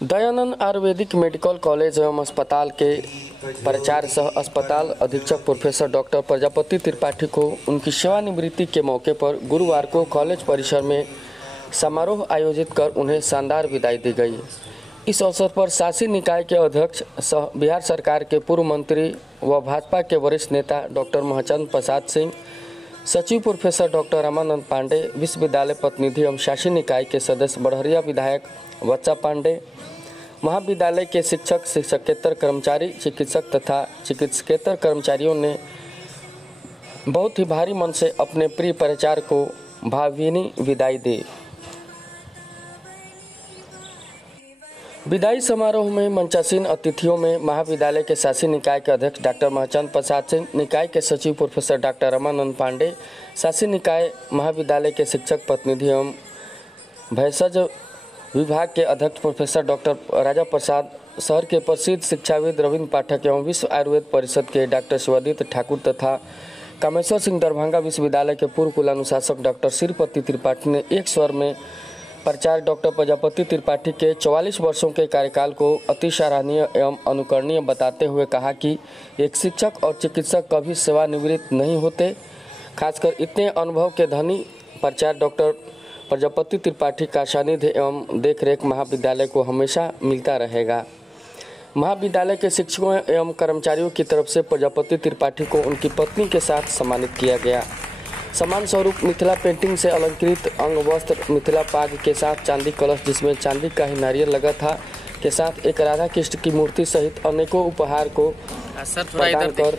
Dayanand Ayurvedic medical college एवं अस्पताल के प्राचार्य सह अस्पताल अधीक्षक प्रोफेसर डॉक्टर प्रजापति त्रिपाठी को उनकी सेवानिवृत्ति के मौके पर गुरुवार को कॉलेज परिसर में समारोह आयोजित कर उन्हें शानदार विदाई दी गई। इस अवसर पर शासी निकाय के अध्यक्ष सह बिहार सरकार के पूर्व मंत्री व भाजपा के वरिष्ठ नेता डॉक्टर महचंद प्रसाद सिंह, सचिव प्रोफेसर डॉक्टर रामानंद पांडे, विश्वविद्यालय प्रतिनिधि एवं शासी निकाय के सदस्य बढ़हरिया विधायक बच्चा पांडे, महाविद्यालय के शिक्षक, शिक्षकेतर कर्मचारी, चिकित्सक तथा चिकित्सकेतर कर्मचारियों ने बहुत ही भारी मन से अपने प्रिय प्राचार्य को भावभीनी विदाई दी। विदाई समारोह में मंचासीन अतिथियों में महाविद्यालय के शासी निकाय के अध्यक्ष डॉक्टर महचंद प्रसाद सिंह, निकाय के सचिव प्रोफेसर डॉक्टर रामानंद पांडे, शासी निकाय महाविद्यालय के शिक्षक प्रतिनिधि एवं भेषज विभाग के अध्यक्ष प्रोफेसर डॉक्टर राजा प्रसाद, शहर के प्रसिद्ध शिक्षाविद रविंद्र पाठक एवं विश्व आयुर्वेद परिषद के डॉक्टर शिवादित्य ठाकुर तथा कामेश्वर सिंह दरभंगा विश्वविद्यालय के पूर्व कुलानुशासक डॉक्टर श्रीपति त्रिपाठी ने एक स्वर में प्राचार्य डॉक्टर प्रजापति त्रिपाठी के 44 वर्षों के कार्यकाल को अति सराहनीय एवं अनुकरणीय बताते हुए कहा कि एक शिक्षक और चिकित्सक कभी सेवानिवृत्त नहीं होते। खासकर इतने अनुभव के धनी प्राचार्य डॉक्टर प्रजापति त्रिपाठी का सानिध्य एवं देखरेख महाविद्यालय को हमेशा मिलता रहेगा। महाविद्यालय के शिक्षकों एवं कर्मचारियों की तरफ से प्रजापति त्रिपाठी को उनकी पत्नी के साथ सम्मानित किया गया। सम्मान स्वरूप मिथिला पेंटिंग से अलंकृत अंग वस्त्र, मिथिला पाग के साथ चांदी कलश जिसमें चांदी का ही नारियल लगा था के साथ एक राधा कृष्ण की मूर्ति सहित अनेकों उपहार को प्रदान कर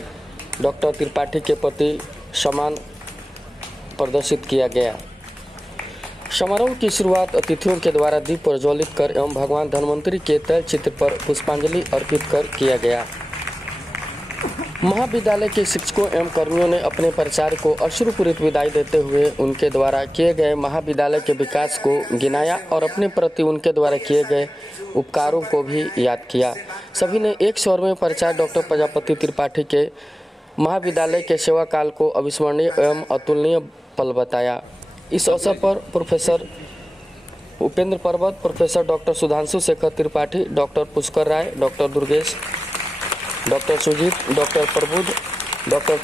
डॉक्टर त्रिपाठी के प्रति सम्मान प्रदर्शित किया गया। समारोह की शुरुआत अतिथियों के द्वारा दीप प्रज्वलित कर एवं भगवान धन्वंतरी के तैल चित्र पर पुष्पांजलि अर्पित कर किया गया। महाविद्यालय के शिक्षकों एवं कर्मियों ने अपने प्राचार्य को अश्रुपूरित विदाई देते हुए उनके द्वारा किए गए महाविद्यालय के विकास को गिनाया और अपने प्रति उनके द्वारा किए गए उपकारों को भी याद किया। सभी ने एक स्वर में प्राचार्य डॉक्टर प्रजापति त्रिपाठी के महाविद्यालय के सेवा काल को अविस्मरणीय एवं अतुलनीय पल बताया। इस अवसर पर professor Upendra Parvat, professor doctor Sudhanshu Shekhar Tripathi, doctor Pushkar Rai, doctor Durgesh, doctor Sujit, doctor Prabuddh, doctor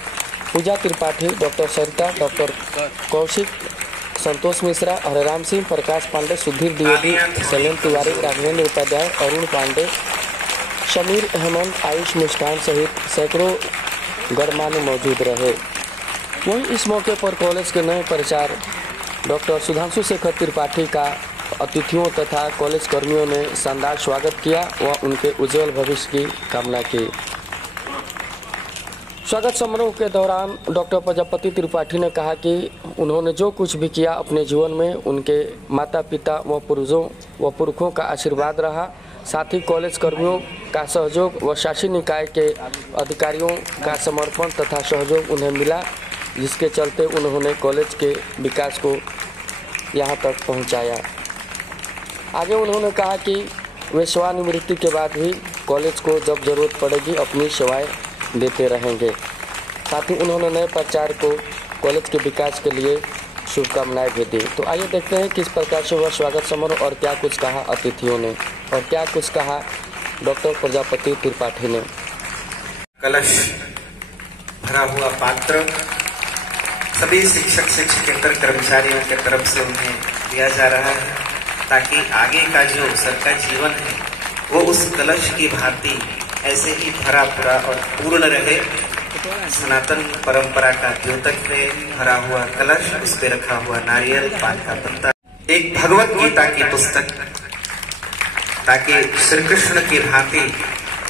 Puja Tripathi, doctor Sarita, doctor Kaushik, Santosh Mishra, Hareram Singh, Prakash Pandey, Sudhir Dwivedi, Shailendra Tiwari, Raghavendra Upadhyay, Arun Pandey, Sameer, Hemant, Ayush, Muskan सहित सैकड़ों गणमान्य मौजूद रहे। वहीं इस मौके पर कॉलेज के नए प्राचार्य डॉक्टर सुधांशु शेखर त्रिपाठी का अतिथियों तथा कॉलेज कर्मियों ने शानदार स्वागत किया व उनके उज्जवल भविष्य की कामना की। स्वागत समारोह के दौरान डॉक्टर प्रजापति त्रिपाठी ने कहा कि उन्होंने जो कुछ भी किया अपने जीवन में उनके माता पिता व पूर्वजों व पुरखों का आशीर्वाद रहा। साथ ही कॉलेज कर्मियों का सहयोग व शासी निकाय के अधिकारियों का समर्पण तथा सहयोग उन्हें मिला, जिसके चलते उन्होंने कॉलेज के विकास को यहाँ तक पहुँचाया। आगे उन्होंने कहा कि वे सेवानिवृत्ति के बाद भी कॉलेज को जब जरूरत पड़ेगी अपनी सेवाएं देते रहेंगे। साथ ही उन्होंने नए प्राचार्य को कॉलेज के विकास के लिए शुभकामनाएं भी दी। तो आइए देखते हैं किस प्रकार से हुआ स्वागत समारोह और क्या कुछ कहा अतिथियों ने और क्या कुछ कहा डॉक्टर प्रजापति त्रिपाठी ने। कलश भरा हुआ पात्र सभी शिक्षक, शिक्षकेतर कर्मचारियों की तरफ से उन्हें दिया जा रहा है ताकि आगे का जो सबका जीवन है वो उस कलश की भांति ऐसे ही भरा पूरा और पूर्ण रहे। सनातन परंपरा का द्योतक में भरा हुआ कलश, उस पे रखा हुआ नारियल, पान का पत्ता, एक भगवत गीता की पुस्तक, ताकि श्री कृष्ण की भांति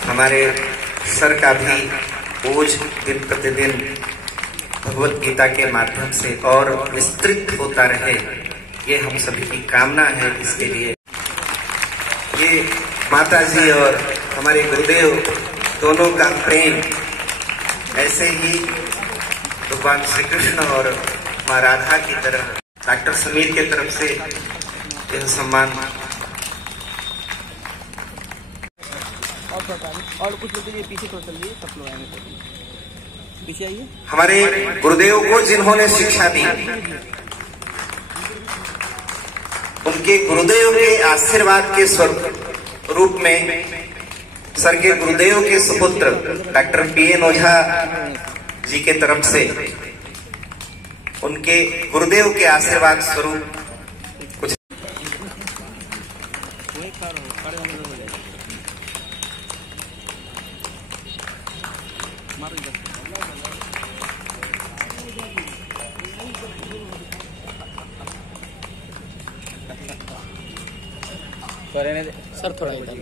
हमारे सर का भी बोझ दिन प्रतिदिन भगवत गीता के माध्यम से और विस्तृत होता रहे, ये हम सभी की कामना है। इसके लिए ये माता जी और हमारे गुरुदेव दोनों का प्रेम ऐसे ही भगवान श्री कृष्ण और माँ राधा की तरह डॉक्टर समीर की तरफ से यह सम्मान और कुछ लोग पीछे तो चलिए, सब लोग आएंगे पीछे आइए। हमारे गुरुदेव को जिन्होंने शिक्षा दी उनके गुरुदेव के आशीर्वाद के स्वरूप रूप में स्वर्गीय गुरुदेव के सुपुत्र डॉक्टर पीएन ओझा जी के तरफ से उनके गुरुदेव के आशीर्वाद स्वरूप कुछ सर थोड़ा इधर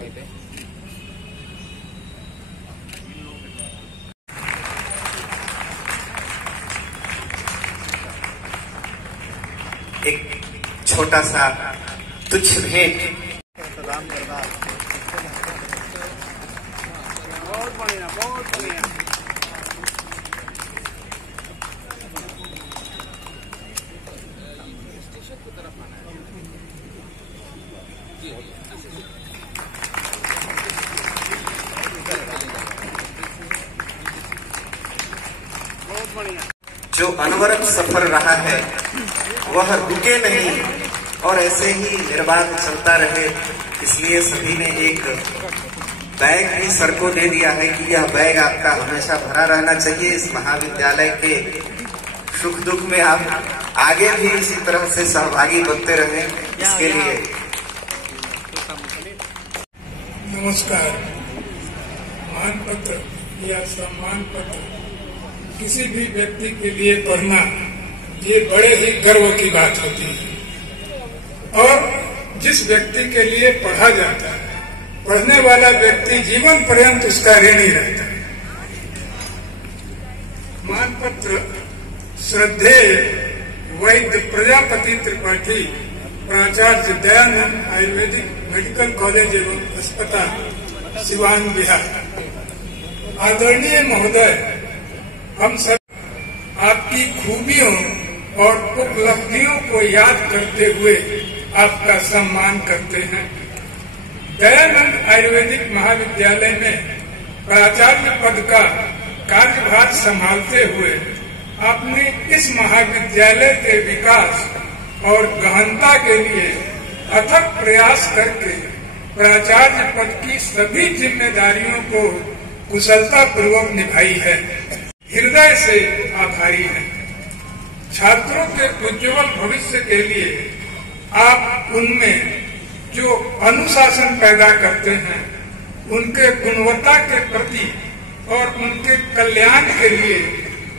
एक छोटा सा तुच्छ भेंट बहुत बढ़िया बहुत बढ़िया। जो अनवरत सफर रहा है वह रुके नहीं और ऐसे ही निर्बाध चलता रहे। इसलिए सभी ने एक बैग भी सर को दे दिया है कि यह बैग आपका हमेशा भरा रहना चाहिए। इस महाविद्यालय के सुख दुख में आप आगे भी इसी तरह से सहभागी बनते रहे। इसके लिए नमस्कार। मानपत्र या सम्मान पत्र किसी भी व्यक्ति के लिए पढ़ना ये बड़े ही गर्व की बात होती है और जिस व्यक्ति के लिए पढ़ा जाता है पढ़ने वाला व्यक्ति जीवन पर्यंत उसका ऋणी रहता है। मानपत्र श्रद्धेय वैद्य प्रजापति त्रिपाठी प्राचार्य दयानंद आयुर्वेदिक मेडिकल कॉलेज एवं अस्पताल सिवान बिहार। आदरणीय महोदय, हम सब आपकी खूबियों और उपलब्धियों को याद करते हुए आपका सम्मान करते हैं। दयानंद आयुर्वेदिक महाविद्यालय में प्राचार्य पद का कार्यभार संभालते हुए आपने इस महाविद्यालय के विकास और गहनता के लिए अथक प्रयास करके प्राचार्य पद की सभी जिम्मेदारियों को कुशलता पूर्वक निभाई है। हृदय से आभारी हैं। छात्रों के उज्जवल भविष्य के लिए आप उनमें जो अनुशासन पैदा करते हैं, उनके गुणवत्ता के प्रति और उनके कल्याण के लिए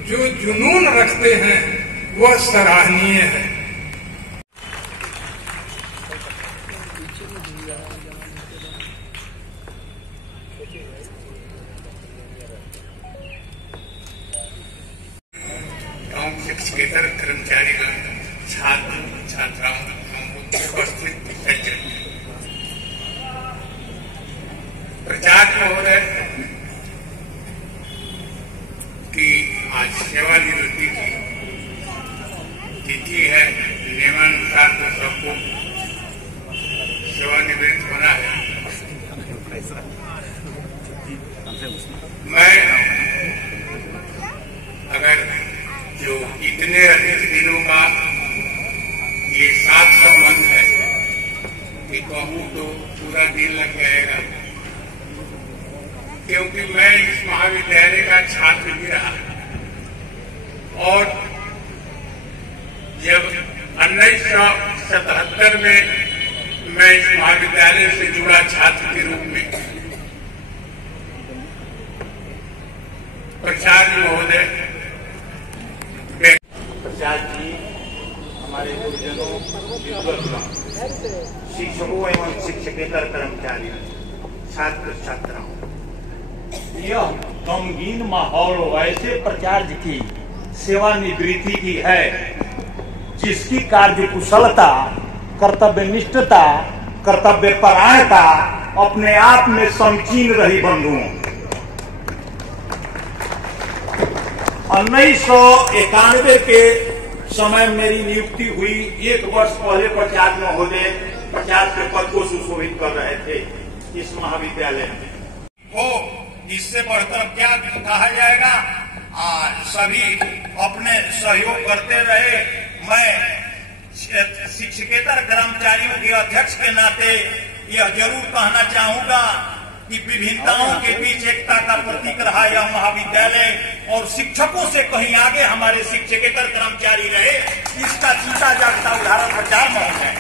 जो जुनून रखते हैं वह सराहनीय है। शिक्षकेतर कर्मचारीगण, छात्र छात्राओं उपस्थित सज्जन, प्राचार्य महोदय की आज सेवानिवृत्ति की तिथि है। नियमानुसार तो सबको सेवानिवृत्त होना है। मैं अगर जो इतने अधिक दिनों का ये साथ संबंध है कि कहूँ तो पूरा दिन लग जाएगा, क्योंकि मैं इस महाविद्यालय का छात्र भी रहा और जब 1977 में मैं इस महाविद्यालय से जुड़ा छात्र के रूप में प्राचार्य महोदय जी, हमारे गुरुजनों, शिक्षकों एवं शिक्षकेतर कर्मचारियों, छात्र छात्राओं, यह गमगीन माहौल वैसे प्राचार्य की सेवानिवृत्ति की है जिसकी कार्य कुशलता, कर्तव्यनिष्ठता, कर्तव्यपरायणता अपने आप में समीचीन रही। बंधुओं, 1991 के समय मेरी नियुक्ति हुई। 1 वर्ष पहले प्राचार्य महोदय प्राचार्य के पद को सुशोभित कर रहे थे इस महाविद्यालय में। वो इससे बढ़कर क्या कहा जाएगा, सभी अपने सहयोग करते रहे। मैं शिक्षकेतर कर्मचारियों के अध्यक्ष के नाते यह जरूर कहना चाहूंगा कि विभिन्नताओं के बीच एकता का प्रतीक रहा यह महाविद्यालय और शिक्षकों से कहीं आगे हमारे शिक्षकेतर कर्मचारी रहे, इसका जीता जागता उदाहरण प्रचार में हो जाए।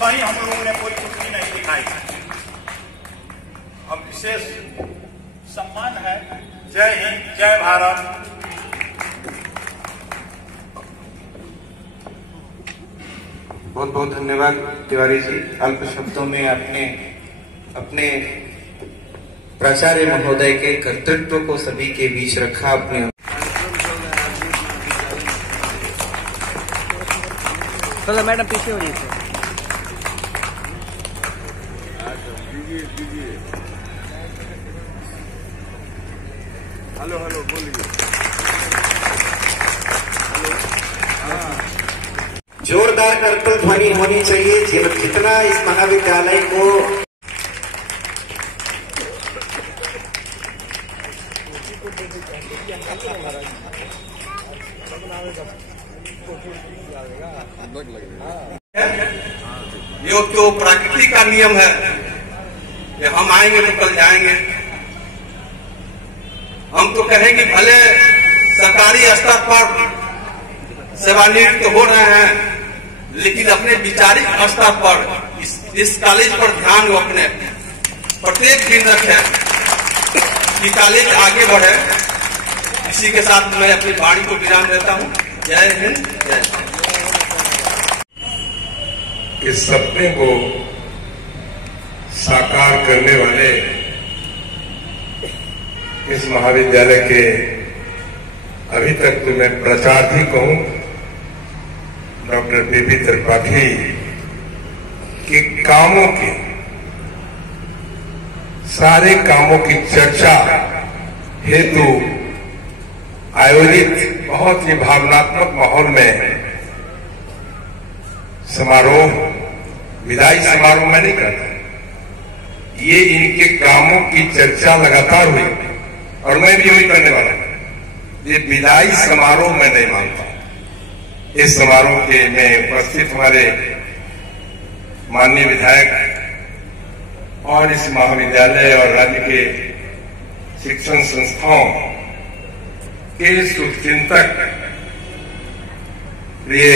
कहीं हम लोगों ने कोई त्रुटि नहीं दिखाई। अब विशेष सम्मान है। जय हिंद, जय भारत। बहुत बहुत धन्यवाद तिवारी जी। अल्प शब्दों में आपने अपने प्राचार्य महोदय के कर्तृत्व को सभी के बीच रखा। अपने तो मैडम पीछे हो जाइए। हेलो हेलो बोलिए। जोरदार करतल ध्वनि होनी चाहिए जितना इस महाविद्यालय को ये तो प्रकृति का नियम है कि हम आएंगे तो कल जाएंगे। हम तो कहेंगे भले सरकारी स्तर पर सेवानिवृत्त हो रहे हैं, लेकिन अपने विचारिक स्तर पर इस कॉलेज पर ध्यान वो अपने प्रत्येक दिन रखें कि कॉलेज आगे बढ़े। इसी के साथ मैं अपनी वाणी को विराम देता हूँ। जय हिंद, जय भारत। इस सपने को साकार करने वाले इस महाविद्यालय के अभी तक तो मैं प्राचार्य कहूं डॉक्टर बीपी त्रिपाठी के कामों की सारे कामों की चर्चा हेतु आयोजित बहुत ही भावनात्मक माहौल में समारोह, विदाई समारोह में नहीं करता। ये इनके कामों की चर्चा लगातार हुई और मैं भी वही करने वाला। ये विदाई समारोह में नहीं मानता। इस समारोह के में उपस्थित हमारे माननीय विधायक और इस महाविद्यालय और राज्य के शिक्षण संस्थाओं के शुभचिंतक प्रिय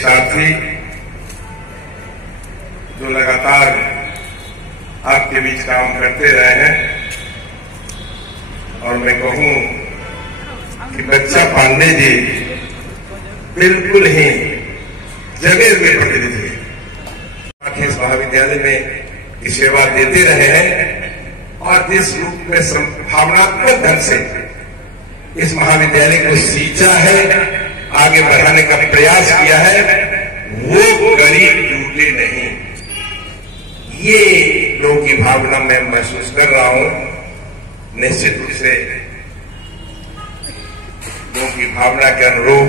साथी जो लगातार आपके बीच काम करते रहे हैं, और मैं कहूं कि बच्चा पांडे जी बिल्कुल ही जगे हुए प्रतिनिधि इस महाविद्यालय में की सेवा देते रहे हैं और जिस रूप में भावनात्मक ढंग से इस महाविद्यालय को सींचा है, आगे बढ़ाने का प्रयास किया है, वो गरीब टूटे नहीं। ये लोगों की भावना मैं महसूस कर रहा हूं। निश्चित रूप से लोगों की भावना के अनुरूप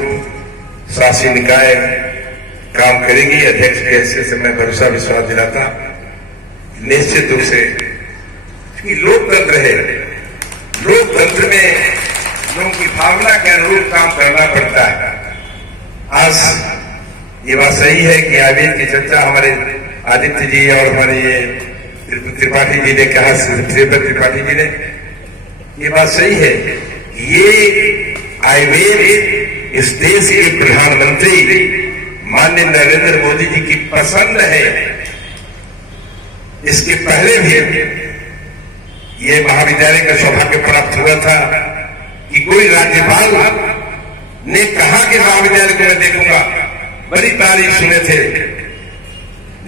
शासी निकाय काम करेगी। अध्यक्ष के हैसियत से मैं भरोसा विश्वास दिलाता निश्चित रूप से कि लोकतंत्र है, लोकतंत्र में लोगों की भावना के अनुरूप काम करना पड़ता है। आज ये बात सही है कि आगे की चर्चा हमारे आदित्य जी और हमारे ये त्रिपाठी जी ने कहा, श्रीपद त्रिपाठी जी ने, ये बात सही है। ये आयुर्वेद इस देश के प्रधानमंत्री माननीय नरेंद्र मोदी जी की पसंद है। इसके पहले भी ये महाविद्यालय का सौभाग्य प्राप्त हुआ था कि कोई राज्यपाल ने कहा कि महाविद्यालय को मैं देखूंगा, बड़ी तारीफ सुने थे।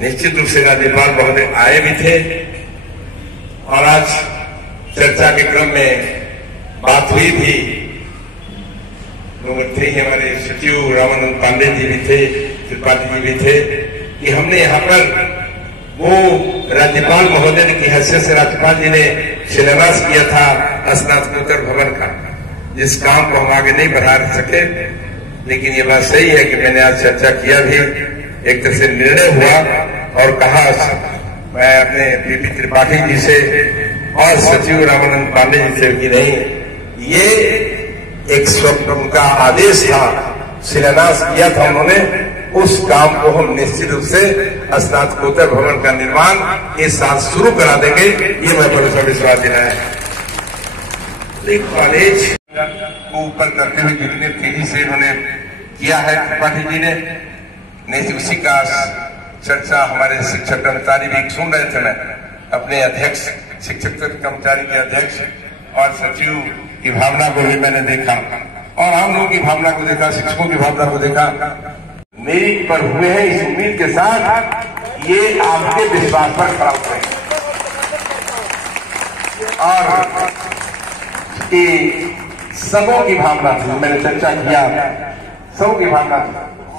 निश्चित रूप से राज्यपाल महोदय आए भी थे और आज चर्चा के क्रम में बात हुई भी। लोग थे ही, हमारे सचिव रामानंद पांडे जी भी थे, त्रिपाठी जी भी थे, कि हमने यहाँ पर वो राज्यपाल महोदय की हैसियत से राज्यपाल जी ने शिलान्यास किया था स्नातकोत्तर भवन का, जिस काम को हम आगे नहीं बढ़ा सके। लेकिन ये बात सही है कि मैंने आज चर्चा किया भी, एक तरह से निर्णय हुआ और कहा, मैं अपने बीपी त्रिपाठी जी से और सचिव रामानंद पांडे जी से कि नहीं, ये एक स्वप्न उनका आदेश था, शिलान्यास किया था उन्होंने उस काम को हम निश्चित रूप से स्नातकोत्तर भवन का निर्माण इस साल शुरू करा देंगे, ये मैं भरोसा विश्वास दिलाया है। कॉलेज को ऊपर करते हुए जितने तेजी से इन्होंने किया है त्रिपाठी जी ने, नहीं उसी का चर्चा हमारे शिक्षक कर्मचारी भी सुन रहे थे। मैं अपने अध्यक्ष, शिक्षक कर्मचारी के अध्यक्ष और सचिव की भावना को भी मैंने देखा और हम लोगों की भावना को देखा, शिक्षकों की भावना को देखा। मेरी पर हुए हैं इस उम्मीद के साथ ये आपके विश्वास पर खरा उतरे और कि सबों की भावना थी, मैंने चर्चा किया, सबों की भावना थी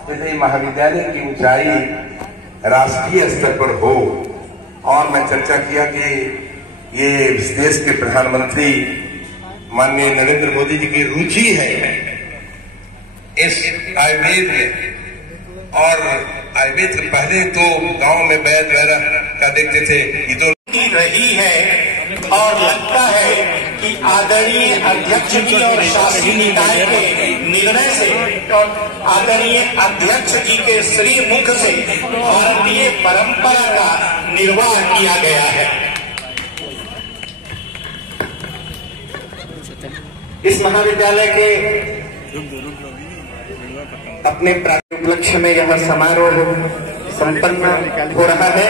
जैसे महाविद्यालय की ऊंचाई राष्ट्रीय स्तर पर हो। और मैं चर्चा किया कि ये इस देश के प्रधानमंत्री माननीय नरेंद्र मोदी जी की रुचि है इस आयुर्वेद में, और आयुर्वेद के पहले तो गांव में वैद्य वगैरह का देखते थे, ये तो रही है। और लगता है कि आदरणीय अध्यक्ष जी और शासी निकाय के निर्णय से और आदरणीय अध्यक्ष जी के श्री मुख से भारतीय परंपरा का निर्वाह किया गया है। इस महाविद्यालय के अपने उपलक्ष्य में यह समारोह संपन्न हो रहा है।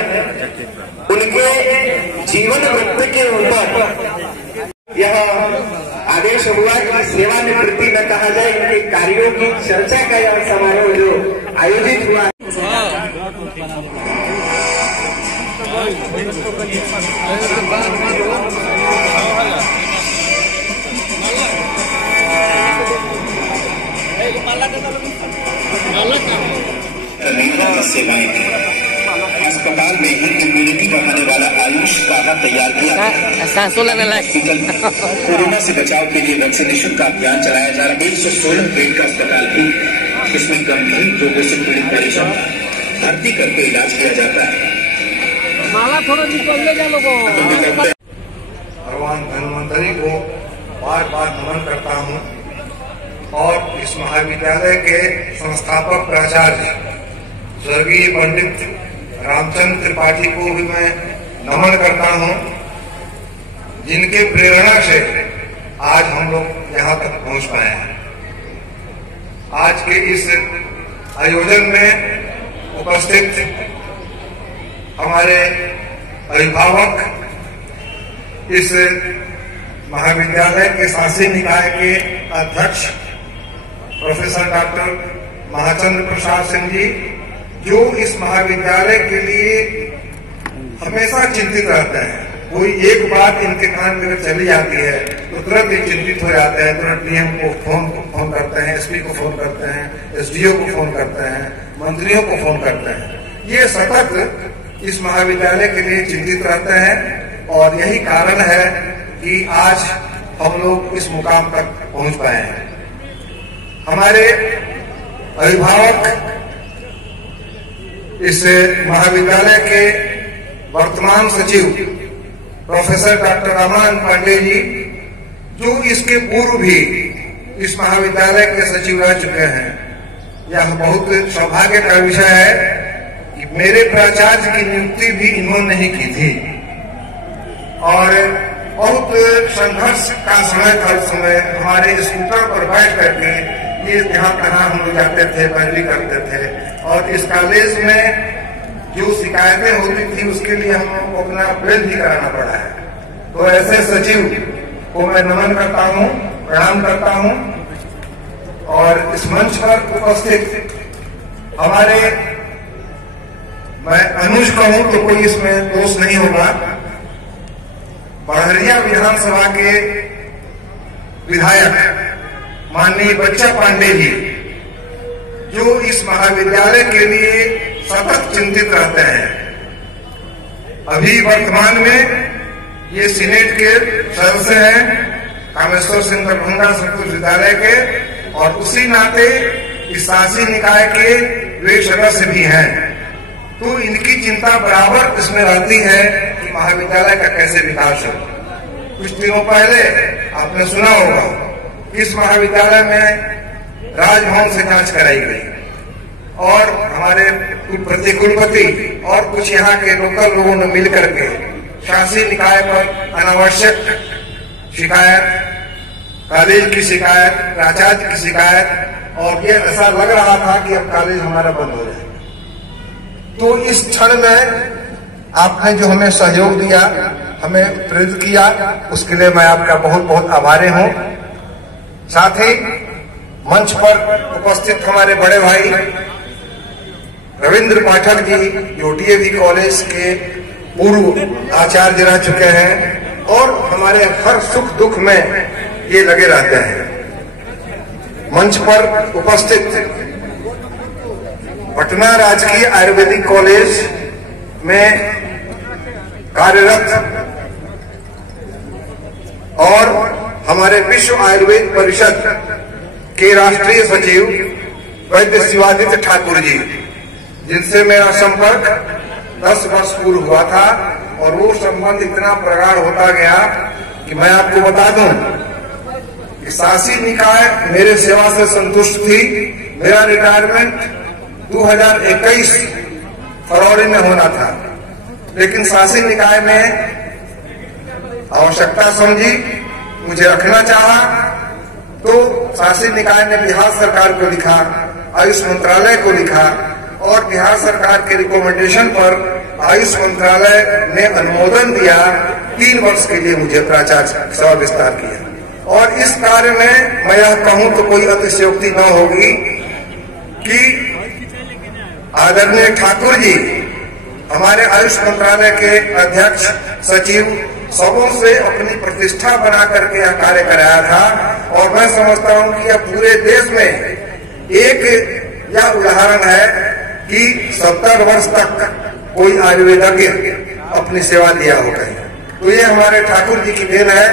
उनके जीवन वृत्ति के ऊपर यह आदेश हुआ कि सेवानिवृत्ति में कहा जाए उनके कार्यों की चर्चा का यह समारोह जो आयोजित हुआ सेवाएं अस्पताल में ही इम्यूनिटी बढ़ाने वाला आयुष काढ़ा तैयार किया कोरोना से बचाव के लिए वैक्सीनेशन का अभियान चलाया जा रहा है। 116 बेड का अस्पताल भी, इसमें गंभीर रोगों से पीड़ित मरीजों का भर्ती करके इलाज किया जाता है। भगवान धन्वंतरी को बार बार नमन करता हूँ और इस महाविद्यालय के संस्थापक प्राचार्य स्वर्गीय पंडित रामचंद्र त्रिपाठी को भी मैं नमन करता हूँ, जिनके प्रेरणा से आज हम लोग यहाँ तक पहुँच पाए हैं। आज के इस आयोजन में उपस्थित हमारे अभिभावक, इस महाविद्यालय के शासी निकाय के अध्यक्ष प्रोफेसर डॉक्टर महाचंद्र प्रसाद सिंह जी, जो इस महाविद्यालय के लिए हमेशा चिंतित रहते हैं। कोई एक बात इनके कान में चली जाती है तो तुरंत ही चिंतित हो जाते हैं, तुरंत डीएम को फोन करते हैं, एसपी को फोन करते हैं, एसडीओ को फोन करते हैं, मंत्रियों को फोन करते हैं। ये सतत इस महाविद्यालय के लिए चिंतित रहते हैं और यही कारण है कि आज हम लोग इस मुकाम तक पहुंच पाए हैं। हमारे अभिभावक, इस महाविद्यालय के वर्तमान सचिव प्रोफेसर डॉक्टर रामानंद पांडे जी, जो इसके पूर्व भी इस महाविद्यालय के सचिव रह चुके हैं। यह बहुत सौभाग्य का विषय है कि मेरे प्राचार्य की नियुक्ति भी इन्होंने ही की थी और बहुत संघर्ष का समय था। उस समय हमारे स्कूटर पर बैठ करके ये जहाँ कहाँ हम लोग जाते थे, पैरवी करते थे और इस कॉलेज में जो शिकायतें होती थी उसके लिए हम लोगों को अपना अपील भी कराना पड़ा है। तो ऐसे सचिव को मैं नमन करता हूँ, प्रणाम करता हूँ। और इस मंच पर उपस्थित हमारे, मैं अनुज कहूँ तो कोई इसमें दोष नहीं होगा, बड़हरिया विधानसभा के विधायक माननीय बच्चा पांडे जी, जो इस महाविद्यालय के लिए सतत चिंतित रहते हैं। अभी वर्तमान में ये सीनेट के सदस्य हैं, कामेश्वर सिंह दरभंगा संस्कृत विद्यालय के, और उसी नाते इस शासी निकाय के वे सदस्य भी हैं। तो इनकी चिंता बराबर इसमें रहती है कि महाविद्यालय का कैसे विकास हो। कुछ दिनों पहले आपने सुना होगा इस महाविद्यालय में राजभवन से जांच कराई गई। और हमारे प्रतिकुलपति और कुछ यहाँ के लोकल लोगों ने मिलकर के शासी निकाय पर अनावश्यक शिकायत, कॉलेज की शिकायत, प्राचार्य की शिकायत, और ये ऐसा लग रहा था कि अब कॉलेज हमारा बंद हो जाए। तो इस क्षण में आपने जो हमें सहयोग दिया, हमें प्रेरित किया, उसके लिए मैं आपका बहुत बहुत आभारी हूं। साथ ही मंच पर उपस्थित हमारे बड़े भाई रविंद्र पाठक जी, जो डीएवी कॉलेज के पूर्व आचार्य रह चुके हैं और हमारे हर सुख दुख में ये लगे रहते हैं। मंच पर उपस्थित पटना राजकीय आयुर्वेदिक कॉलेज में कार्यरत और हमारे विश्व आयुर्वेद परिषद के राष्ट्रीय सचिव वैद्य शिवादित्य ठाकुर जी, जिनसे मेरा संपर्क 10 वर्ष पूर्व हुआ था और वो संबंध इतना प्रगाढ़ होता गया कि मैं आपको बता दूं कि शासी निकाय मेरे सेवा से संतुष्ट थी। मेरा रिटायरमेंट 2021 फरवरी में होना था, लेकिन शासी निकाय में आवश्यकता समझी, मुझे रखना चाहा, तो शासी निकाय ने बिहार सरकार को लिखा, आयुष मंत्रालय को लिखा और बिहार सरकार के रिकमेंडेशन पर आयुष मंत्रालय ने अनुमोदन दिया। 3 वर्ष के लिए मुझे प्राचार्य सेवा विस्तार किया। और इस कार्य में मैं यह कहूं तो कोई अतिशयोक्ति न होगी कि आदरणीय ठाकुर जी हमारे आयुष मंत्रालय के अध्यक्ष सचिव सबों से अपनी प्रतिष्ठा बना करके यह कार्य कराया था। और मैं समझता हूं कि यह पूरे देश में एक यह उदाहरण है कि 70 वर्ष तक कोई आयुर्वेदज्ञ अपनी सेवा दिया हो गए। तो ये हमारे ठाकुर जी की देन है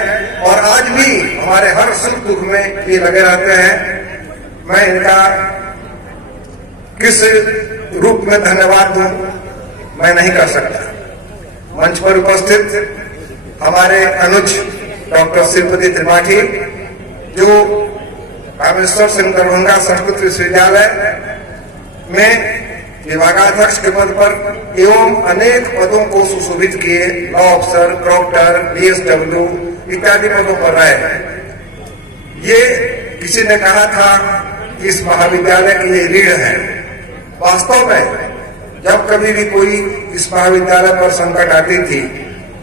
और आज भी हमारे हर सुख दुख में ये लगे रहते हैं। मैं इनका किस रूप में धन्यवाद दूं मैं नहीं कर सकता। मंच पर उपस्थित हमारे अनुज डॉक्टर श्रीपति त्रिपाठी, जो कामेश्वर सिंह दरभंगा संस्कृत विश्वविद्यालय में विभागाध्यक्ष के पद पर एवं अनेक पदों को सुशोभित किए, लॉ अफसर, डॉक्टर, बीएसडब्ल्यू इत्यादि पदों पर रहे। ये किसी ने कहा था कि इस महाविद्यालय की ये रीढ़ है। वास्तव में जब कभी भी कोई इस महाविद्यालय पर संकट आती थी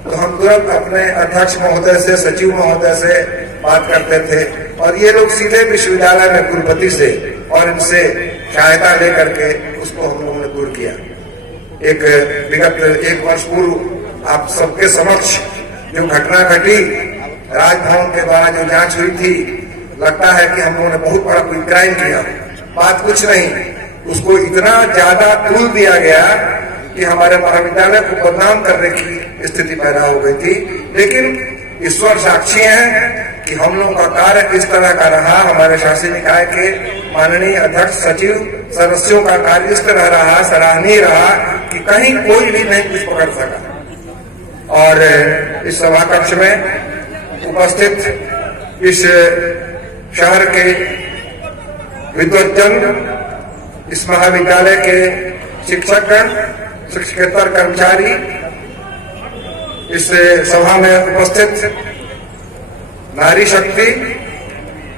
तो हम तुरंत अपने अध्यक्ष महोदय से, सचिव महोदय से बात करते थे और ये लोग सीधे विश्वविद्यालय में कुलपति से और इनसे सहायता लेकर के उसको हम लोगों ने दूर किया। एक विगत 1 वर्ष पूर्व आप सबके समक्ष जो घटना घटी, राजभवन के द्वारा जो जांच हुई थी, लगता है कि हम लोगों ने बहुत बड़ा कोई क्राइम किया। बात कुछ नहीं, उसको इतना ज्यादा तूल दिया गया कि हमारे महाविद्यालय को बदनाम करने की स्थिति पैदा हो गई थी। लेकिन ईश्वर साक्षी है कि हम लोगों का कार्य किस तरह का रहा। हमारे शासी निकाय के माननीय अध्यक्ष सचिव सदस्यों का कार्य इस तरह रहा, सराहनीय रहा कि कहीं कोई भी नहीं कुछ पकड़ सका। और इस सभा कक्ष में उपस्थित इस शहर के विद्वज्जन, इस महाविद्यालय के शिक्षकगण, शिक्षकेतर कर्मचारी, इस सभा में उपस्थित नारी शक्ति,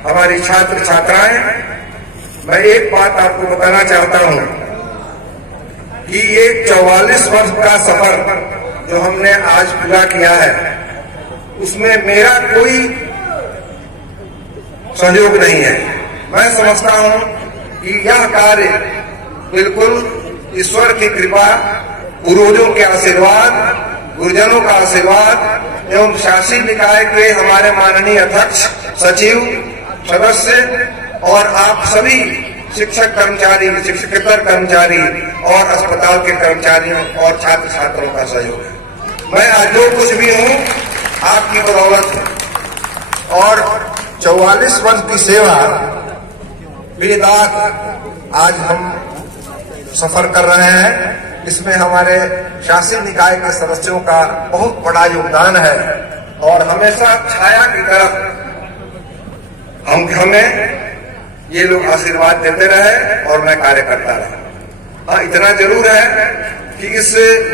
हमारी छात्र छात्राएं, मैं एक बात आपको बताना चाहता हूं कि ये 44 वर्ष का सफर जो हमने आज पूरा किया है, उसमें मेरा कोई सहयोग नहीं है। मैं समझता हूं कि यह कार्य बिल्कुल ईश्वर की कृपा, पूर्वजों के आशीर्वाद, गुरुजनों का आशीर्वाद एवं शासी निकाय के हमारे माननीय अध्यक्ष, सचिव, सदस्य और आप सभी शिक्षक कर्मचारी, शिक्षकेतर कर्मचारी और अस्पताल के कर्मचारियों और छात्र छात्रों का सहयोग है। मैं आज जो कुछ भी हूँ आपकी बदौलत है। और 44 वर्ष की सेवा बेदाग आज हम सफर कर रहे हैं। इसमें हमारे शासी निकाय के सदस्यों का बहुत बड़ा योगदान है और हमेशा छाया की तरफ हमें ये लोग आशीर्वाद देते रहे और मैं कार्य करता रहा। हाँ, इतना जरूर है कि इस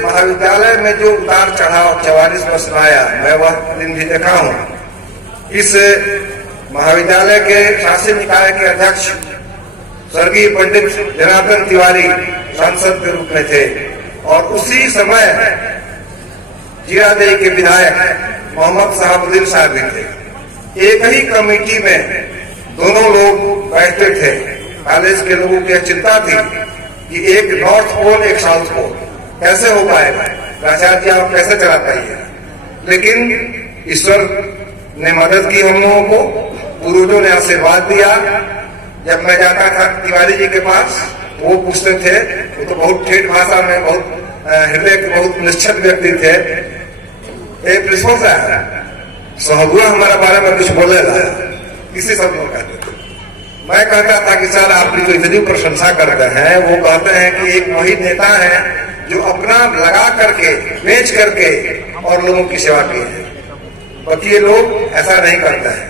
महाविद्यालय में जो उतार चढ़ाव 44 वर्ष आया, मैं वह दिन भी देखा हूँ। इस महाविद्यालय के शासी निकाय के अध्यक्ष स्वर्गीय पंडित जनार्दन तिवारी सांसद के रूप में थे और उसी समय जीरादेई के विधायक मोहम्मद साहबुद्दीन साहब भी थे। एक ही कमेटी में दोनों लोग बैठते थे। कॉलेज के लोगों की चिंता थी कि एक नॉर्थ पोल एक साउथ पोल कैसे हो पाएगा, प्राचार्य जी आप कैसे चला पाइए। लेकिन ईश्वर ने मदद की हम लोगों को, पूर्वजों ने आशीर्वाद दिया। जब मैं जाता था तिवारी जी के पास, वो पूछते थे, वो तो बहुत ठेठ भाषा में, बहुत हृदय के बहुत निश्चित व्यक्ति थे, प्रिंसिपल साहब सहगुआ हमारे बारे में कुछ बोले किसी शब्द में कहते थे। मैं कहता था कि सर आप जो इतनी प्रशंसा करते हैं, वो कहते हैं कि एक वही नेता है जो अपना लगा करके बेच करके और लोगों की सेवा की है, बाकी ये लोग ऐसा नहीं करते हैं।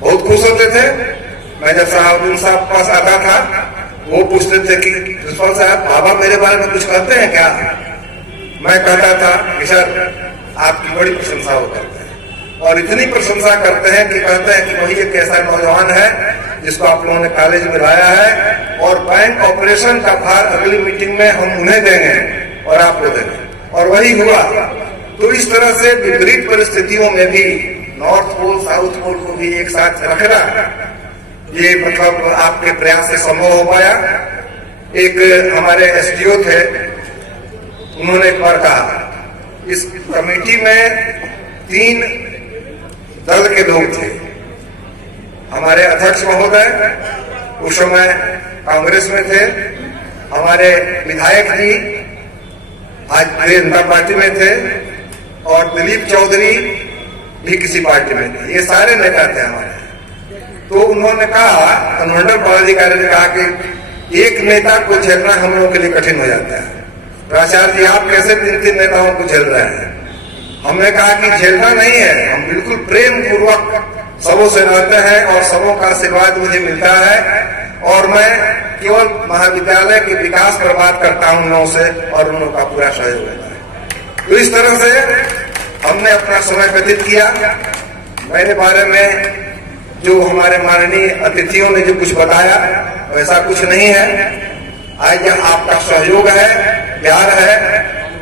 बहुत खुश होते थे। मैं जब साहबुद्दीन साहब पास आता था, वो पूछते थे कि प्रिंसिपल साहब बाबा मेरे बारे में कुछ कहते हैं क्या। मैं कहता था कि सर आपकी बड़ी प्रशंसा वो करते हैं, और इतनी प्रशंसा करते हैं कि कहते हैं कि वही एक ऐसा नौजवान है जिसको आप लोगों ने कॉलेज में लाया है, और बैंक ऑपरेशन का भार अगली मीटिंग में हम उन्हें देंगे और आपको देंगे, और वही हुआ। तो इस तरह से विपरीत परिस्थितियों में भी नॉर्थ पोल साउथ पोल को भी एक साथ रखना, ये मतलब आपके प्रयास से संभव हो पाया। एक हमारे एसडीओ थे, उन्होंने एक बार कहा, इस कमेटी में 3 दल के लोग थे। हमारे अध्यक्ष महोदय उस समय कांग्रेस में थे, हमारे विधायक जी आज भारतीय जनता पार्टी में थे, और दिलीप चौधरी भी किसी पार्टी में थे। ये सारे नेता थे हमारे। तो उन्होंने कहा, अनुमंडल पदाधिकारी ने कहा कि एक नेता को झेलना हम लोगों के लिए कठिन हो जाता है। प्राचार्य जी आप कैसे 3 नेताओं को झेल रहे हैं। हमने कहा कि झेलना नहीं है, हम बिल्कुल प्रेम पूर्वक सबों से रहते हैं और सबों का आशीर्वाद मुझे मिलता है, और मैं केवल महाविद्यालय के विकास पर बात करता हूं उन लोगों से, और उन लोगों का पूरा सहयोग रहता है। तो इस तरह से हमने अपना समय व्यतीत किया। मेरे बारे में जो हमारे माननीय अतिथियों ने जो कुछ बताया वैसा कुछ नहीं है। आज आपका सहयोग है, प्यार है,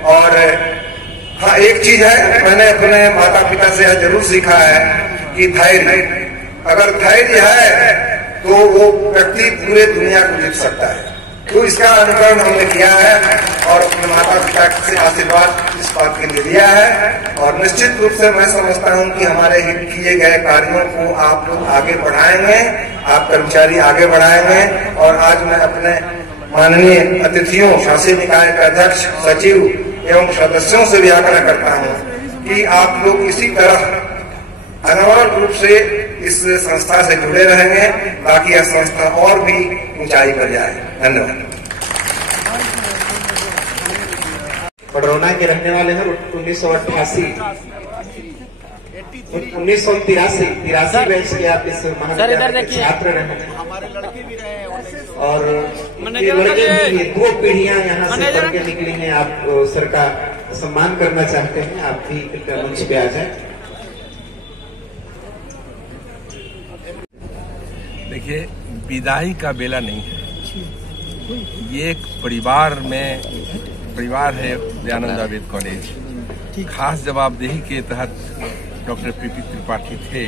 और हाँ एक चीज है, मैंने अपने माता पिता से जरूर सीखा है कि धैर्य, अगर धैर्य है तो वो व्यक्ति पूरे दुनिया को जीत सकता है। तो इसका अनुकरण हमने किया है और अपने माता पिता से आशीर्वाद इस बात के लिए लिया है, और निश्चित रूप से मैं समझता हूं कि हमारे हित किए गए कार्यों को आप लोग आगे बढ़ाएंगे, आप कर्मचारी आगे बढ़ाएंगे। और आज मैं अपने माननीय अतिथियों, शासी निकाय के अध्यक्ष, सचिव एवं सदस्यों से भी आग्रह करता हूं कि आप लोग इसी तरह अनवरत रूप से इस संस्था से जुड़े रहेंगे ताकि यह संस्था और भी ऊंचाई पर जाए। धन्यवाद। पडरौना के रहने वाले हैं। 1983 बैच के आप इस महाविद्यालय के छात्र रहे हैं, और ये लड़के भी 2 पीढ़ियां यहाँ से पढ़ के निकली हैं। आप सर का सम्मान करना चाहते हैं, आप भी कृपया मंच पे आ जाए। देखिए, विदाई का बेला नहीं है, ये एक परिवार है दयानंद आयुर्वेद कॉलेज। खास जवाबदेही के तहत डॉक्टर पीपी त्रिपाठी थे,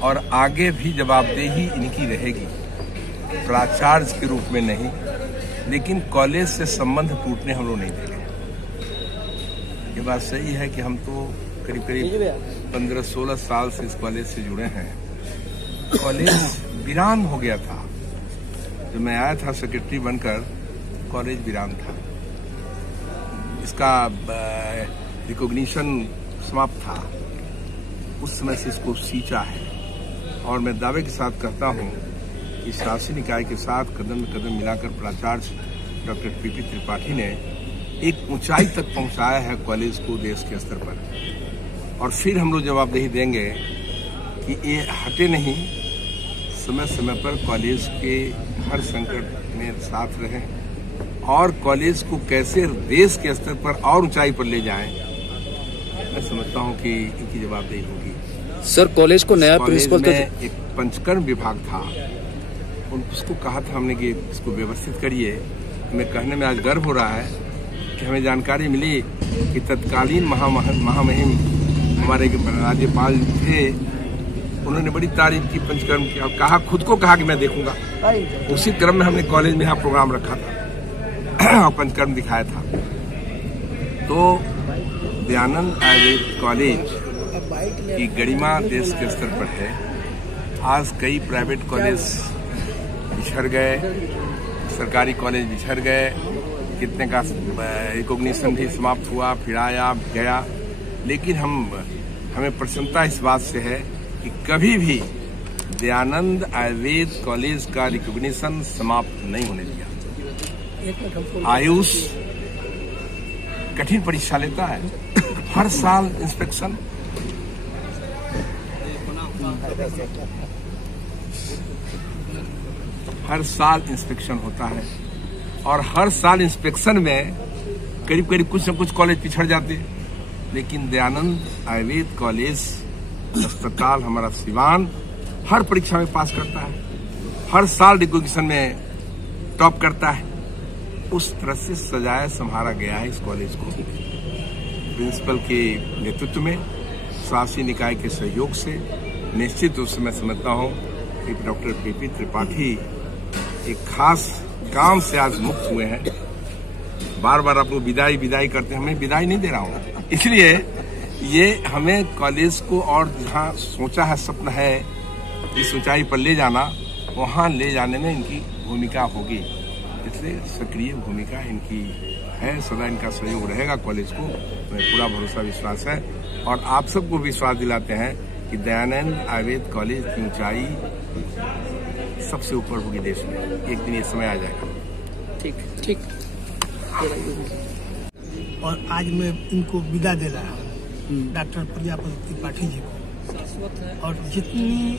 और आगे भी जवाबदेही इनकी रहेगी, प्राचार्य के रूप में नहीं, लेकिन कॉलेज से संबंध टूटने हम लोग नहीं देंगे। ये बात सही है कि हम तो करीब 15-16 साल से इस कॉलेज से जुड़े हैं। कॉलेज वीरान हो गया था, जब मैं आया था सेक्रेटरी बनकर, कॉलेज वीरान था, इसका रिकॉग्निशन समाप्त था। उस समय से इसको सींचा है, और मैं दावे के साथ कहता हूं कि शासी निकाय के साथ कदम में कदम मिलाकर प्राचार्य डॉक्टर पीपी त्रिपाठी ने एक ऊंचाई तक पहुंचाया है कॉलेज को देश के स्तर पर। और फिर हम लोग जवाबदेही देंगे कि ये हटे नहीं, समय समय पर कॉलेज के हर संकट में साथ रहें और कॉलेज को कैसे देश के स्तर पर और ऊंचाई पर ले जाएं, मैं समझता हूं कि इनकी जवाबदेही होगी। सर कॉलेज को नया प्रिंसिपल तो एक पंचकर्म विभाग था, उसको कहा था हमने कि इसको व्यवस्थित करिए। हमें कहने में आज गर्व हो रहा है कि हमें जानकारी मिली कि तत्कालीन महामहिम हमारे राज्यपाल थे, उन्होंने बड़ी तारीफ की पंचकर्म की और कहा, खुद को कहा कि मैं देखूंगा। उसी क्रम में हमने कॉलेज में यहाँ प्रोग्राम रखा था और पंचकर्म दिखाया था। तो दयानंद आयुर्वेद कॉलेज की गरिमा देश के स्तर पर है। आज कई प्राइवेट कॉलेज बिछड़ गए, सरकारी कॉलेज बिछड़ गए, कितने का रिकॉग्निशन भी समाप्त हुआ, फिर आया गया, लेकिन हमें प्रसन्नता इस बात से है कि कभी भी दयानंद आयुर्वेद कॉलेज का रिकॉग्निशन समाप्त नहीं होने दिया। आयुष कठिन परीक्षा लेता है, हर साल इंस्पेक्शन, हर साल इंस्पेक्शन होता है और हर साल इंस्पेक्शन में करीब करीब कुछ न कुछ कॉलेज पिछड़ जाते हैं, लेकिन दयानंद आयुर्वेद कॉलेज अस्पताल हमारा सिवान हर परीक्षा में पास करता है, हर साल रिकॉग्निशन में टॉप करता है। उस तरह से सजाया संभाला गया है इस कॉलेज को। प्रिंसिपल के नेतृत्व में, शासी निकाय के सहयोग से निश्चित रूप से मैं समझता हूँ कि डॉक्टर पीपी त्रिपाठी एक खास काम से आज मुक्त हुए हैं। बार बार आपको विदाई करते हैं, हमें विदाई नहीं दे रहा हूँ, इसलिए ये हमें कॉलेज को और जहाँ सोचा है, सपन है इस ऊंचाई पर ले जाना, वहाँ ले जाने में इनकी भूमिका होगी। इसलिए सक्रिय भूमिका इनकी है, सदा इनका सहयोग रहेगा कॉलेज को, हमें पूरा भरोसा विश्वास है। और आप सबको विश्वास दिलाते हैं कि दयानंद आयुर्वेद कॉलेज की ऊंचाई सबसे ऊपर होगी देश में। एक दिन ये समय आ जाएगा। ठीक। और आज मैं इनको विदा दे रहा हूँ, डॉक्टर प्रजापति त्रिपाठी जी को, और जितनी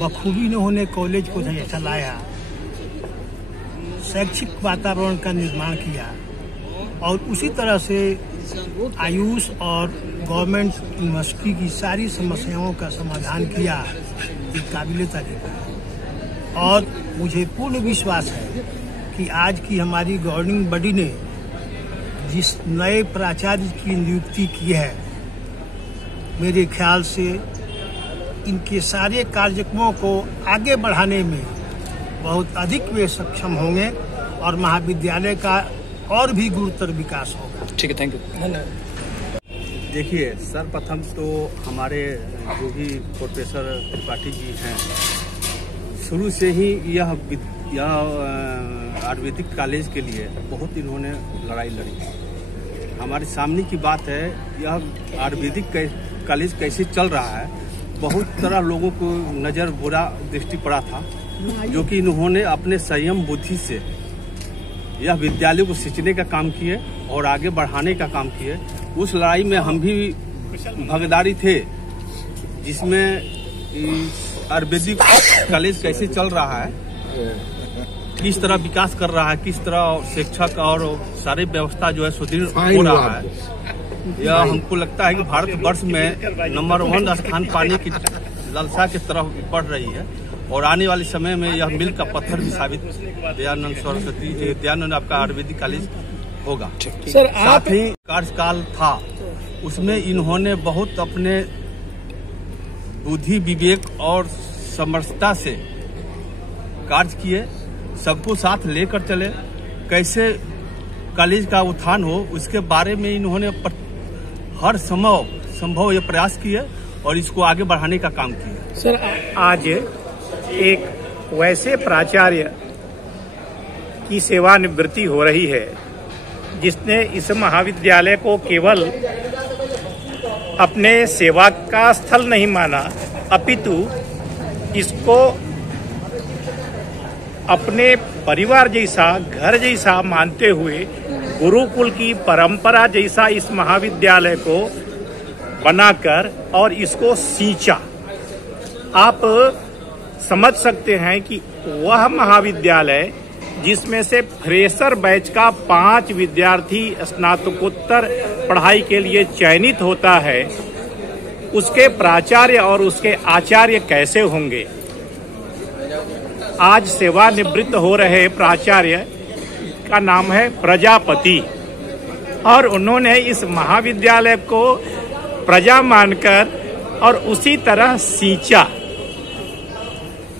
बखूबी इन्होंने कॉलेज को चलाया, शैक्षिक वातावरण का निर्माण किया और उसी तरह से आयुष और गवर्नमेंट यूनिवर्सिटी की सारी समस्याओं का समाधान किया, ये काबिले तारीफ है। और मुझे पूर्ण विश्वास है कि आज की हमारी गवर्निंग बॉडी ने जिस नए प्राचार्य की नियुक्ति की है, मेरे ख्याल से इनके सारे कार्यक्रमों को आगे बढ़ाने में बहुत अधिक वे सक्षम होंगे और महाविद्यालय का और भी गुरुतर विकास होगा। ठीक है, थैंक यू। देखिए, सर्वप्रथम तो हमारे जो भी प्रोफेसर त्रिपाठी जी हैं, शुरू से ही यह आयुर्वेदिक कॉलेज के लिए बहुत इन्होंने लड़ाई लड़ी। हमारे सामने की बात है, यह आयुर्वेदिक कॉलेज कैसे चल रहा है, बहुत तरह लोगों को नज़र बुरा दृष्टि पड़ा था, जो कि इन्होंने अपने संयम बुद्धि से यह विद्यालय को सींचने का काम किए और आगे बढ़ाने का काम किए। उस लड़ाई में हम भी भागीदारी थे, जिसमें आयुर्वेदिक कॉलेज कैसे चल रहा है, किस तरह विकास कर रहा है, किस तरह शिक्षक और सारे व्यवस्था जो है सुदृढ़ हो रहा है। यह हमको लगता है कि भारतवर्ष में नंबर 1 स्थान पाने की लालसा की तरफ बढ़ रही है और आने वाले समय में यह मील का पत्थर भी साबित दयानंद आपका आयुर्वेदिक कॉलेज होगा। सर, साथ ही कार्यकाल था, उसमें इन्होंने बहुत अपने बुद्धि, विवेक और समर्थता से कार्य किए, सबको साथ लेकर चले, कैसे कॉलेज का उत्थान हो उसके बारे में इन्होंने हर संभव ये प्रयास किए और इसको आगे बढ़ाने का काम किया। सर, आज एक वैसे प्राचार्य की सेवानिवृत्ति हो रही है जिसने इस महाविद्यालय को केवल अपने सेवा का स्थल नहीं माना, अपितु इसको अपने परिवार जैसा, घर जैसा मानते हुए गुरुकुल की परंपरा जैसा इस महाविद्यालय को बनाकर और इसको सींचा। आप समझ सकते हैं कि वह महाविद्यालय जिसमें से फ्रेशर बैच का 5 विद्यार्थी स्नातकोत्तर पढ़ाई के लिए चयनित होता है, उसके प्राचार्य और उसके आचार्य कैसे होंगे। आज सेवानिवृत्त हो रहे प्राचार्य का नाम है प्रजापति और उन्होंने इस महाविद्यालय को प्रजा मानकर और उसी तरह सींचा।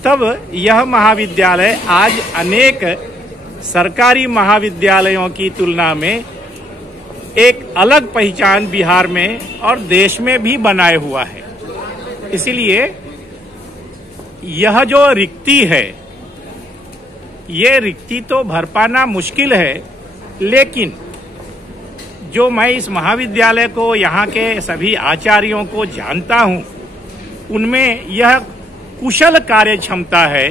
तब यह महाविद्यालय आज अनेक सरकारी महाविद्यालयों की तुलना में एक अलग पहचान बिहार में और देश में भी बनाए हुआ है। इसलिए यह जो रिक्ति है, ये रिक्ति तो भर पाना मुश्किल है, लेकिन जो मैं इस महाविद्यालय को, यहाँ के सभी आचार्यों को जानता हूँ, उनमें यह कुशल कार्य क्षमता है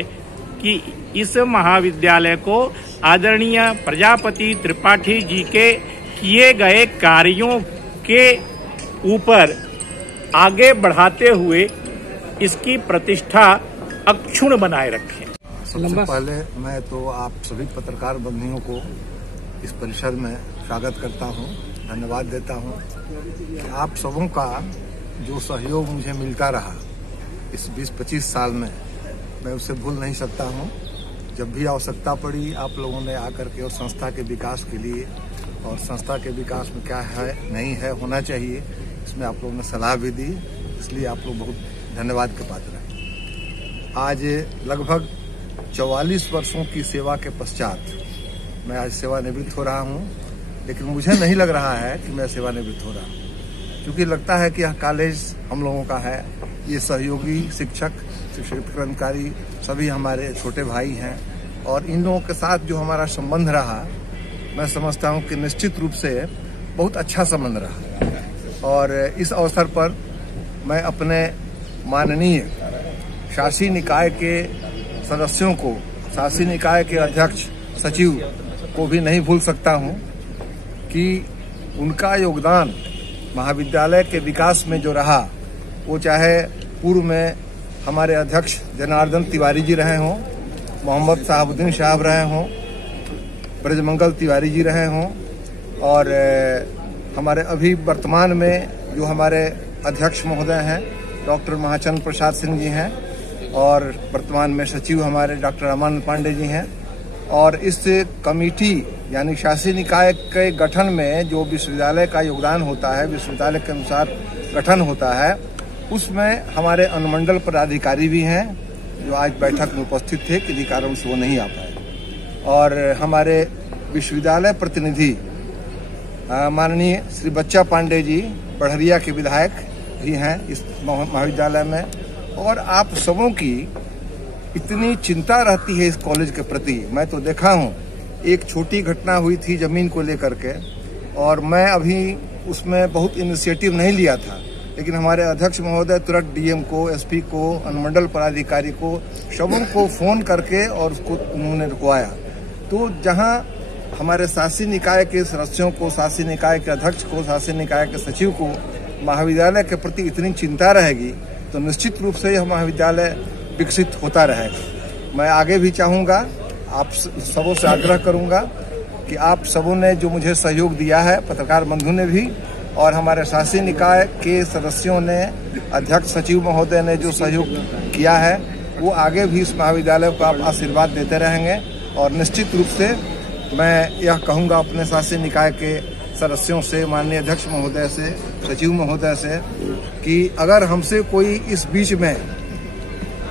कि इस महाविद्यालय को आदरणीय प्रजापति त्रिपाठी जी के किए गए कार्यों के ऊपर आगे बढ़ाते हुए इसकी प्रतिष्ठा अक्षुण्ण बनाए रखें। सबसे पहले मैं तो आप सभी पत्रकार बंधुओं को इस परिसर में स्वागत करता हूं, धन्यवाद देता हूं कि आप सबों का जो सहयोग मुझे मिलता रहा इस 20-25 साल में, मैं उसे भूल नहीं सकता हूं। जब भी आवश्यकता पड़ी आप लोगों ने आकर के और संस्था के विकास के लिए और संस्था के विकास में क्या है नहीं है होना चाहिए, इसमें आप लोगों ने सलाह भी दी, इसलिए आप लोग बहुत धन्यवाद के पात्र हैं। आज लगभग 44 वर्षों की सेवा के पश्चात मैं आज सेवानिवृत्त हो रहा हूं, लेकिन मुझे नहीं लग रहा है कि मैं सेवानिवृत्त हो रहा हूं, क्योंकि लगता है कि यह कॉलेज हम लोगों का है। ये सहयोगी शिक्षक, शिक्षक कर्मचारी सभी हमारे छोटे भाई हैं और इन लोगों के साथ जो हमारा संबंध रहा, मैं समझता हूं कि निश्चित रूप से बहुत अच्छा संबंध रहा। और इस अवसर पर मैं अपने माननीय शासी निकाय के सदस्यों को, शासी निकाय के अध्यक्ष सचिव को भी नहीं भूल सकता हूं कि उनका योगदान महाविद्यालय के विकास में जो रहा, वो चाहे पूर्व में हमारे अध्यक्ष जनार्दन तिवारी जी रहे हों, मोहम्मद साहबुद्दीन साहब रहे हों, ब्रजमंगल तिवारी जी रहे हों, और हमारे अभी वर्तमान में जो हमारे अध्यक्ष महोदय हैं डॉक्टर महाचंद्र प्रसाद सिंह जी हैं, और वर्तमान में सचिव हमारे डॉक्टर रामानंद पांडे जी हैं। और इस कमेटी यानी शासी निकाय के गठन में जो विश्वविद्यालय का योगदान होता है, विश्वविद्यालय के अनुसार गठन होता है, उसमें हमारे अनुमंडल पदाधिकारी भी हैं जो आज बैठक में उपस्थित थे, किसी कारण से वो नहीं आ पाए। और हमारे विश्वविद्यालय प्रतिनिधि माननीय श्री बच्चा पांडे जी बढ़रिया के विधायक भी हैं इस महाविद्यालय में। और आप सबों की इतनी चिंता रहती है इस कॉलेज के प्रति। मैं तो देखा हूँ, एक छोटी घटना हुई थी जमीन को लेकर के, और मैं अभी उसमें बहुत इनिशिएटिव नहीं लिया था, लेकिन हमारे अध्यक्ष महोदय तुरंत डीएम को, एसपी को, अनुमंडल पदाधिकारी को, सबों को फोन करके और उसको उन्होंने रुकवाया। तो जहाँ हमारे शासी निकाय के सदस्यों को, शासी निकाय के अध्यक्ष को, शासी निकाय के सचिव को महाविद्यालय के प्रति इतनी चिंता रहेगी, तो निश्चित रूप से यह महाविद्यालय विकसित होता रहेगा। मैं आगे भी चाहूँगा, आप सबों से आग्रह करूँगा कि आप सबों ने जो मुझे सहयोग दिया है, पत्रकार बंधु ने भी और हमारे शासी निकाय के सदस्यों ने, अध्यक्ष सचिव महोदय ने जो सहयोग किया है, वो आगे भी इस महाविद्यालय को आप आशीर्वाद देते रहेंगे। और निश्चित रूप से मैं यह कहूँगा अपने शासी निकाय के सदस्यों से, माननीय अध्यक्ष महोदय से, सचिव महोदय से, कि अगर हमसे कोई इस बीच में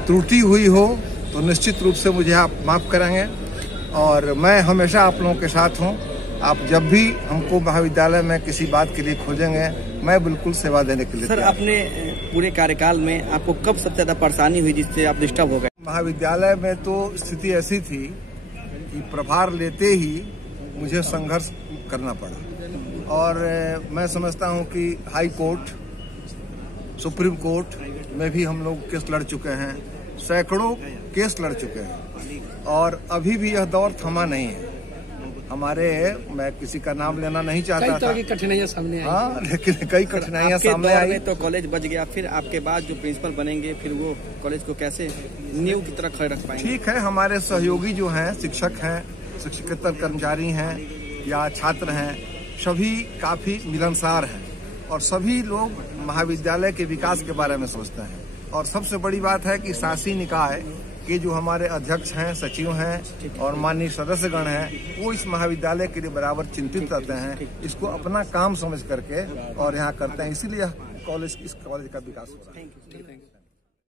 त्रुटि हुई हो तो निश्चित रूप से मुझे आप माफ करेंगे। और मैं हमेशा आप लोगों के साथ हूँ। आप जब भी हमको महाविद्यालय में किसी बात के लिए खोजेंगे, मैं बिल्कुल सेवा देने के लिए। सर, अपने पूरे कार्यकाल में आपको कब सबसे ज्यादा परेशानी हुई जिससे आप डिस्टर्ब हो गए? महाविद्यालय में तो स्थिति ऐसी थी कि प्रभार लेते ही मुझे संघर्ष करना पड़ा। और मैं समझता हूँ कि हाई कोर्ट, सुप्रीम कोर्ट में भी हम लोग केस लड़ चुके हैं, सैकड़ों केस लड़ चुके हैं, और अभी भी यह दौर थमा नहीं है हमारे। मैं किसी का नाम लेना नहीं चाहता था, कठिनाइयां सामने आई। हाँ, लेकिन कई कठिनाइयां सामने आई। तो कॉलेज बच गया, फिर आपके बाद जो प्रिंसिपल बनेंगे, फिर वो कॉलेज को कैसे नींव की तरह खड़े रख पाएंगे? ठीक है, हमारे सहयोगी जो हैं, शिक्षक हैं, शिक्षकेतर कर्मचारी हैं या छात्र हैं, सभी काफी मिलनसार हैं और सभी लोग महाविद्यालय के विकास के बारे में सोचते हैं। और सबसे बड़ी बात है कि शासी निकाय के जो हमारे अध्यक्ष हैं, सचिव हैं और माननीय सदस्यगण हैं, वो इस महाविद्यालय के लिए बराबर चिंतित रहते हैं, इसको अपना काम समझ करके और यहाँ करते हैं, इसीलिए इस कॉलेज का विकास हो रहा है।